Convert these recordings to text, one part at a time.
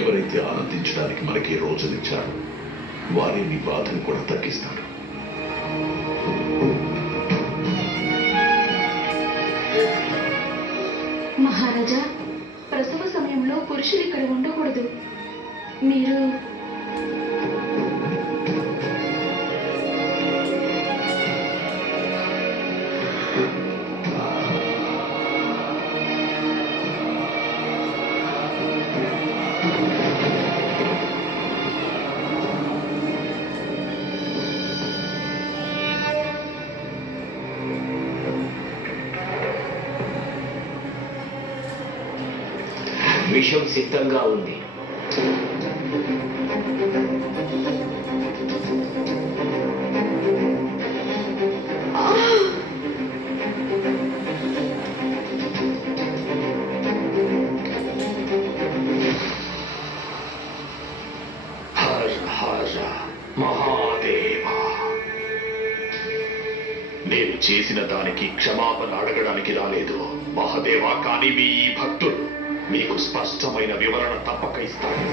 ఎవరైతే ఆనందించడానికి మనకి రోజునిచ్చారో వారే నీ బాధను కూడా తగ్గిస్తారు. మహారాజా, ప్రసవ సమయంలో పురుషులు ఇక్కడ ఉండకూడదు. మీరు విషం సిద్ధంగా ఉంది. హర హర మహాదేవా, నేను చేసిన దానికి క్షమాపణ అడగడానికి రాలేదు మహాదేవా. కానీ మీ ఈ భక్తుడు మీకు స్పష్టమైన వివరణ తప్పక ఇస్తాడు.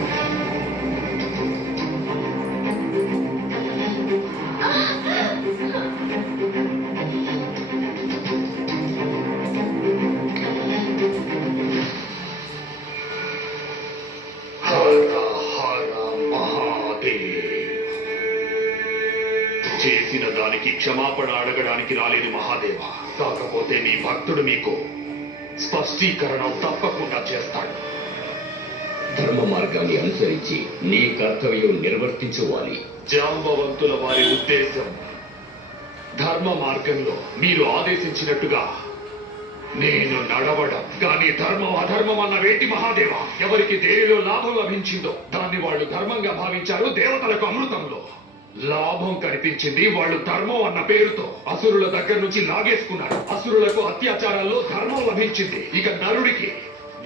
హర హర మహాదేవ్. చేసిన దానికి క్షమాపణ అడగడానికి రాలేదు మహాదేవా. కాకపోతే మీ భక్తుడు మీకు స్పష్టీకరణ తప్పకుండా చేస్తాడు. ధర్మ మార్గాన్ని అనుసరించి నీ కర్తవ్యం నిర్వర్తించువాలి. జాంబవంతుల వారి ఉద్దేశం ధర్మ మార్గంలో మీరు ఆదేశించినట్టుగా నేను నడవడం. కానీ ధర్మం అధర్మం అన్న వేటి మహాదేవ. ఎవరికి దేనిలో లాభం లభించిందో దాన్ని వాళ్ళు ధర్మంగా భావించారు. దేవతలకు అమృతంలో లాభం కనిపించింది. వాళ్ళు ధర్మం అన్న పేరుతో అసురుల దగ్గర నుంచి లాగేసుకున్నారు. అసురులకు అత్యాచారాల్లో ధర్మం లభించింది. ఇక నరుడికి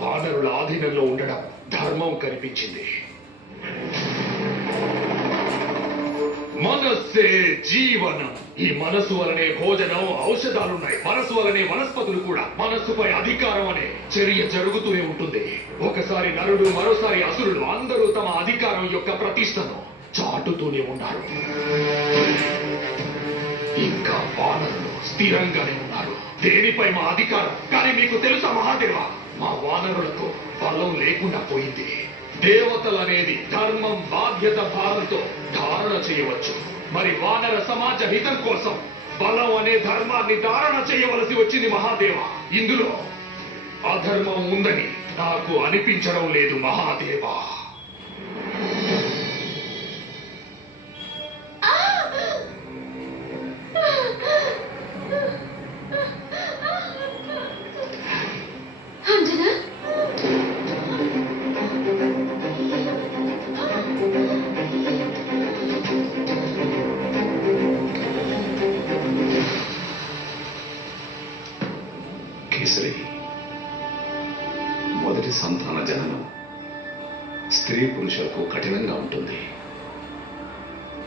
వానరుల ఆధీనంలో ఉండడం ధర్మం కనిపించింది. మనస్సే జీవనం. ఈ మనసు వలనే భోజనం, ఔషధాలున్నాయి. మనసు వలనే వనస్పతులు కూడా. మనస్సుపై అధికారం అనే చర్య జరుగుతూనే ఉంటుంది. ఒకసారి నరుడు, మరోసారి అసురులు. అందరూ తమ అధికారం యొక్క ప్రతిష్టను చాటుతూనే ఉన్నారు. ఇంకా వానరులు స్థిరంగానే ఉన్నారు. దేనిపై మా అధికారం? కానీ మీకు తెలుసా మహాదేవ, మా వానరులకు బలం లేకుండా పోయింది. దేవతలనేది ధర్మం, బాధ్యత, భారంతో ధారణ చేయవచ్చు. మరి వానర సమాజ హితం కోసం బలం అనే ధర్మాన్ని ధారణ చేయవలసి వచ్చింది మహాదేవ. ఇందులో అధర్మం ఉందని నాకు అనిపించడం లేదు మహాదేవా. అంజనా, కేసరి, మొదటి సంతాన జననం స్త్రీ పురుషులకు కఠినంగా ఉంటుంది.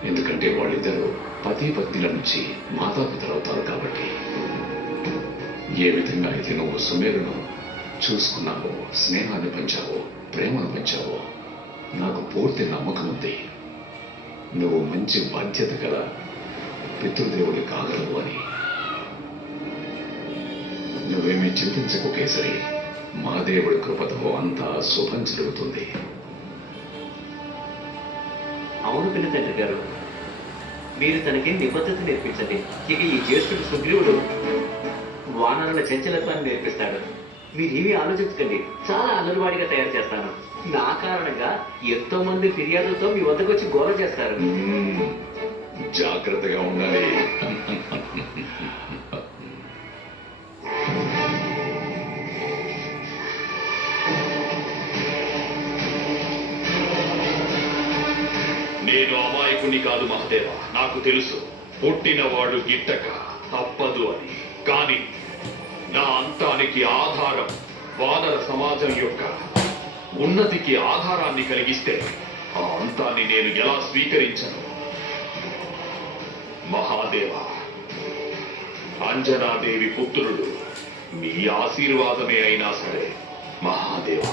ఎందుకంటే వాళ్ళిద్దరూ పతి పత్నిల నుంచి మాతాపితలవుతారు కాబట్టి. ఏ విధంగా అయితే నువ్వు సుమేరును చూసుకున్నావో, స్నేహాన్ని పంచావో, ప్రేమను పంచావో, నాకు పూర్తి నమ్మకం ఉంది నువ్వు మంచి బాధ్యత గల పితృదేవుడి కాగలవు అని. నువ్వేమీ చింతించకు కేసరి. మా దేవుడి కృపతో అంతా శుభం జరుగుతుంది. అవును పిల్ల తండ్రి గారు, మీరు తనకి నిబద్ధత నేర్పించండి. ఇక ఈ జ్యేష్ఠుడు సుగ్రీవుడు వానరుల చంచలత్వాన్ని నేర్పిస్తాడు. మీరేమీ ఆలోచించకండి. చాలా అల్లరివాడిగా తయారు చేస్తాను. నా కారణంగా ఎంతో మంది ఫిర్యాదులతో మీ వద్దకు వచ్చి గోల చేస్తారు. జాగ్రత్తగా ఉండాలి. నేను అమాయకుని కాదు మహదేవ. నాకు తెలుసు పుట్టినవాడు గిట్టక తప్పదు అని. కానీ నా అంతానికి ఆధారం వానర సమాజం యొక్క ఉన్నతికి ఆధారాన్ని కలిగిస్తే ఆ అంతాన్ని నేను ఎలా స్వీకరించను? మహాదేవ, అంజనాదేవి పుత్రుడు మీ ఆశీర్వాదమే అయినా సరే మహాదేవ.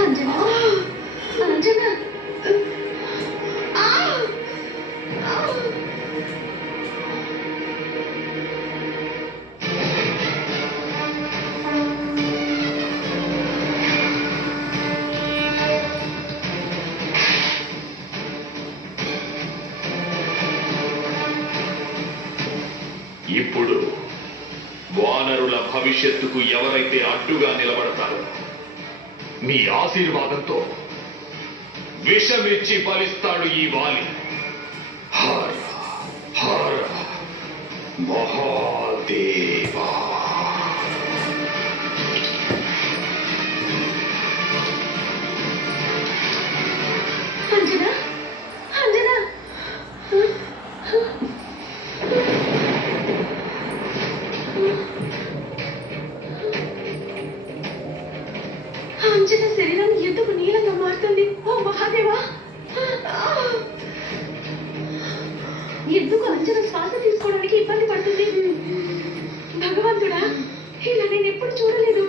అంజనా అంజనా ఇప్పుడు వానరుల భవిష్యత్తుకు ఎవరైతే అడ్డుగా నిలబడతారో మీ ఆశీర్వాదంతో విషమిచ్చి ఫలిస్తాడు ఈ వాలి. హర హర మహాదేవా. అంజనా అంజనా అంజనా శరీరం ఎందుకు నీలంగా మారుతుంది? ఓ మహాదేవా! ఎందుకు అంజన శ్వాస తీసుకోవడానికి ఇబ్బంది పడుతుంది? భగవంతుడా, ఇలా నేను ఎప్పుడు చూడలేదు.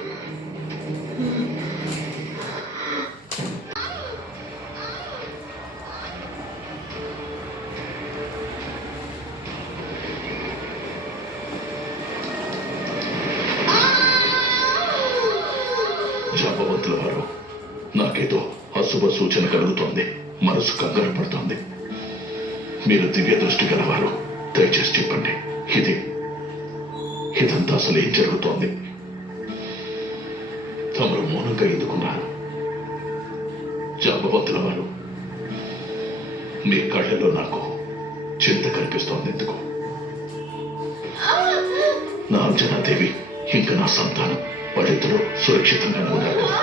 జాంబవంతుల వారు, నాకేదో అశుభ సూచన కలుగుతోంది. మనసు కంగారు పడుతోంది. మీరు దివ్య దృష్టి గలవారు, దయచేసి చెప్పండి. ఇదంతా అసలు ఏం జరుగుతోంది? తమరు మౌనంగా ఎందుకున్నారు? జాంబవంతుల వారు, మీ కళ్ళలో నాకు చింత కనిపిస్తోంది. ఎందుకు? నా అంజనాదేవి ఇంకా నా సంతానం వాళ్ళిద్దరూ సురక్షితంగానే ఉన్నారు కదా?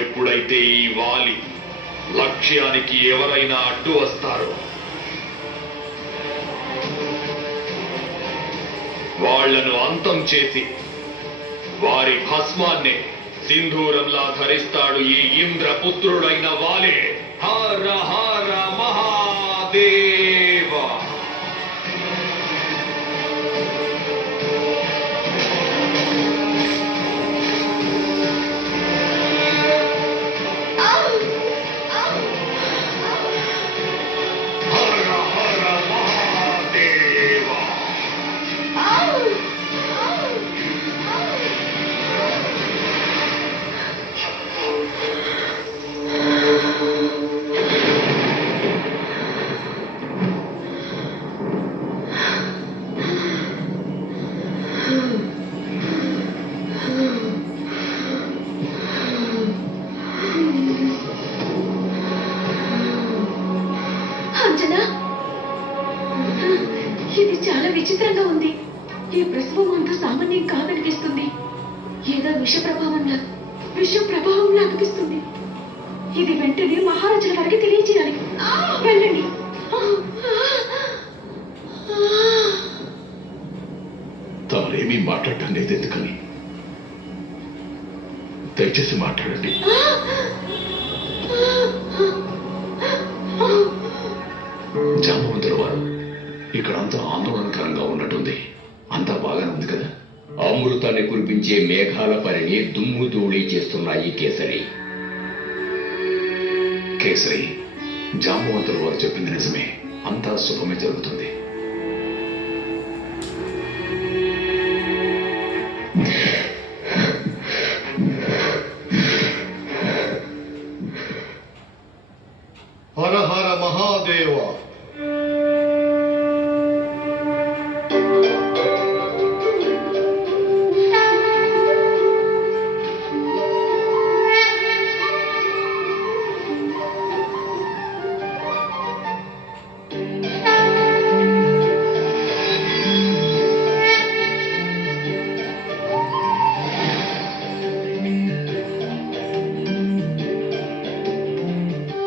ఎప్పుడైతే ఈ వాలి లక్ష్యానికి ఎవరైనా అడ్డు వస్తారో వాళ్లను అంతం చేసి వారి భస్మాన్ని సింధూరంలా ధరిస్తాడు ఈ ఇంద్రపుత్రుడైన వాలే. హర హర మహాదేవ. హర హర మహాదేవ. అంజనా, ఇది చాలా విచిత్రంగా ఉంది. ఈ ప్రసవం అంతా సామాన్యం కాదనిపిస్తుంది. ఏదో విష ప్రభావంలా అనిపిస్తుంది. ఇది వెంటనే మహారాజుల వారికి తెలియజేయాలి. వెళ్ళండి. తమరేమీ మాట్లాడటం లేదు ఎందుకని? దయచేసి మాట్లాడండి. జాంబవంతుల వారు, ఇక్కడంతా ఆందోళనకరంగా ఉన్నట్టుంది. అంతా బాగానే ఉంది కదా? అమృతాన్ని కురిపించే మేఘాల పనిని దుమ్ము ధూళి చేస్తున్నాయి కేసరి. కేసరి, జాంబవంతుల వారు చెప్పింది నిజమే. అంతా శుభమే జరుగుతుంది. హర హర మహాదేవ.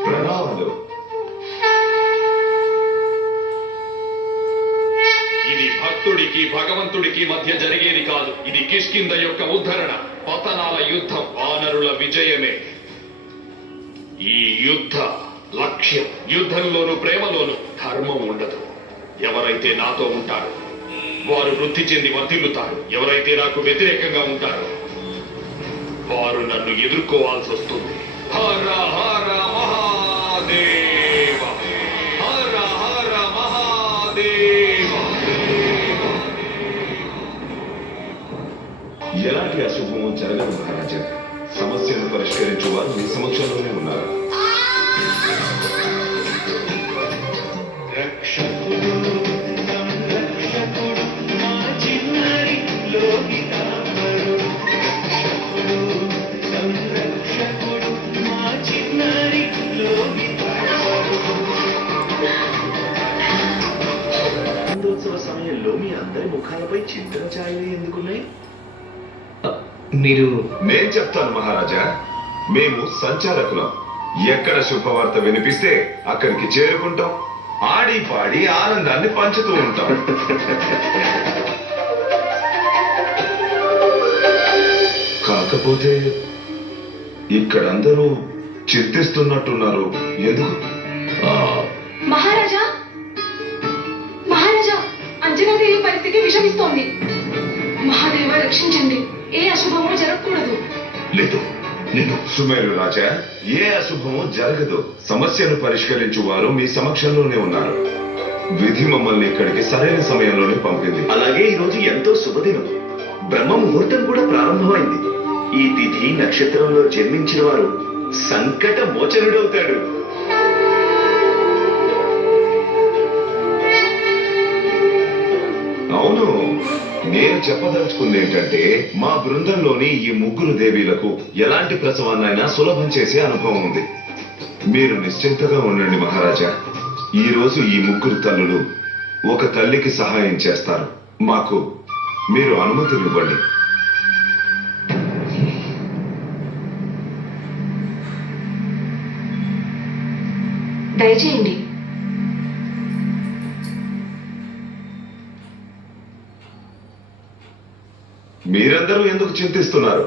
ప్రణామాలు. ఇది భక్తుడికి భగవంతుడికి మధ్య జరిగేది కాదు. ఇది కిష్కింద యొక్క ఉద్ధరణ, పతనాల యుద్ధం, వానరుల విజయమే. ఈ యుద్ధ లక్ష్యం. యుద్ధంలోనూ ప్రేమలోనూ ధర్మం ఉండదు. ఎవరైతే నాతో ఉంటారో వారు వృద్ధి చెంది వర్ధిల్లుతారు. ఎవరైతే నాకు వ్యతిరేకంగా ఉంటారో వారు నన్ను ఎదుర్కోవాల్సి వస్తుంది. హర హర మహాదేవ, హర హర మహాదేవ. ఎలాంటి అశుభము జరగదు మహారాజా. సమస్యను పరిష్కరించు వారు మీ సమక్షంలోనే ఉన్నారు. ఆనందోత్సవ సమయంలో మీ అందరి ముఖాలపై చింతన ఛాయలు ఎందుకున్నాయి? మీరు నేను చెప్తాను మహారాజా. మేము సంచారకులం. ఎక్కడ శుభవార్త వినిపిస్తే అక్కడికి చేరుకుంటాం. ఆడి పాడి ఆనందాన్ని పంచుతూ ఉంటాం. కాకపోతే ఇక్కడందరూ చింతిస్తున్నట్టున్నారు. ఎందుకు? మహారాజా, మహారాజా, అంజనాదేవి పరిస్థితి విషమిస్తోంది. మహాదేవ రక్షించండి. ఏ అశుభమో జరగకూడదు. లేదు, నేను సుమేరు రాజా. ఏ అశుభమో జరగదు. సమస్యను పరిష్కరించు వారు మీ సమక్షంలోనే ఉన్నారు. విధి మమ్మల్ని ఇక్కడికి సరైన సమయంలోనే పంపింది. అలాగే ఈ రోజు ఎంతో శుభదినం. బ్రహ్మ ముహూర్తం కూడా ప్రారంభమైంది. ఈ తిథి నక్షత్రంలో జన్మించిన వారు సంకట మోచనుడవుతాడు. అవును, నేను చెప్పదలుచుకుంది ఏంటంటే మా బృందంలోని ఈ ముగ్గురు దేవీలకు ఎలాంటి ప్రసవాన్నైనా సులభం చేసే అనుభవం ఉంది. మీరు నిశ్చింతగా ఉండండి మహారాజా. ఈ రోజు ఈ ముగ్గురు తల్లులు ఒక తల్లికి సహాయం చేస్తారు. మాకు మీరు అనుమతినివ్వండి. దయచేయండి. మీరందరూ ఎందుకు చింతిస్తున్నారు?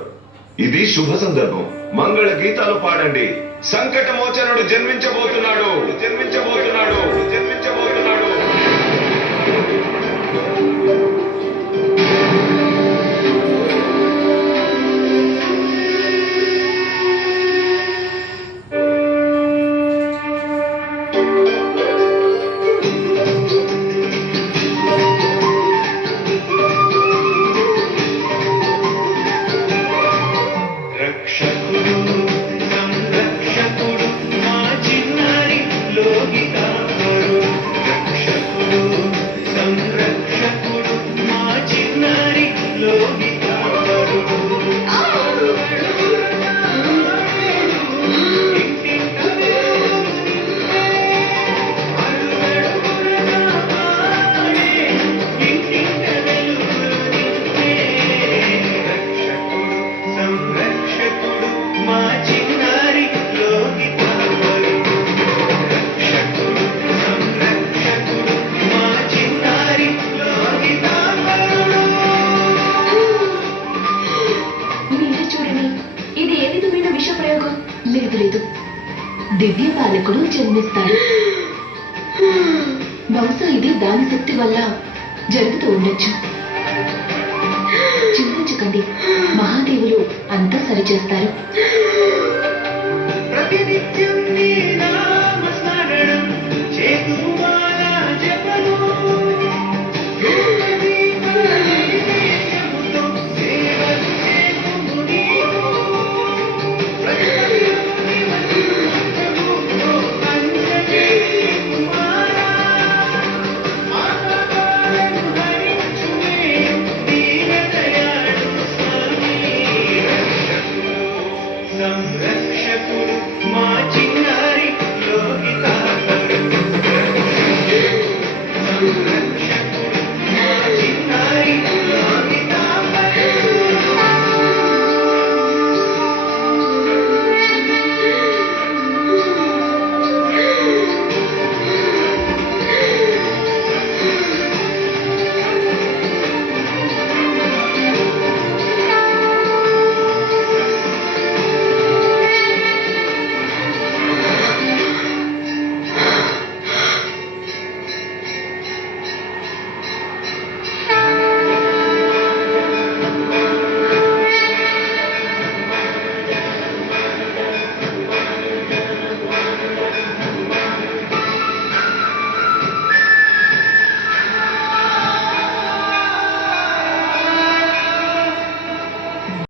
ఇది శుభ సందర్భం. మంగళ గీతాలు పాడండి. సంకట మోచనుడు జన్మించబోతున్నాడు, జన్మించబోతున్నాడు, జన్మించబోతున్నాడు. దివ్య బాలకుడు జన్మిస్తాడు. బహుశా ఇది దాని శక్తి వల్ల జరుగుతూ ఉండొచ్చు. చింతించకండి, మహాదేవులు అంతా సరిచేస్తారు.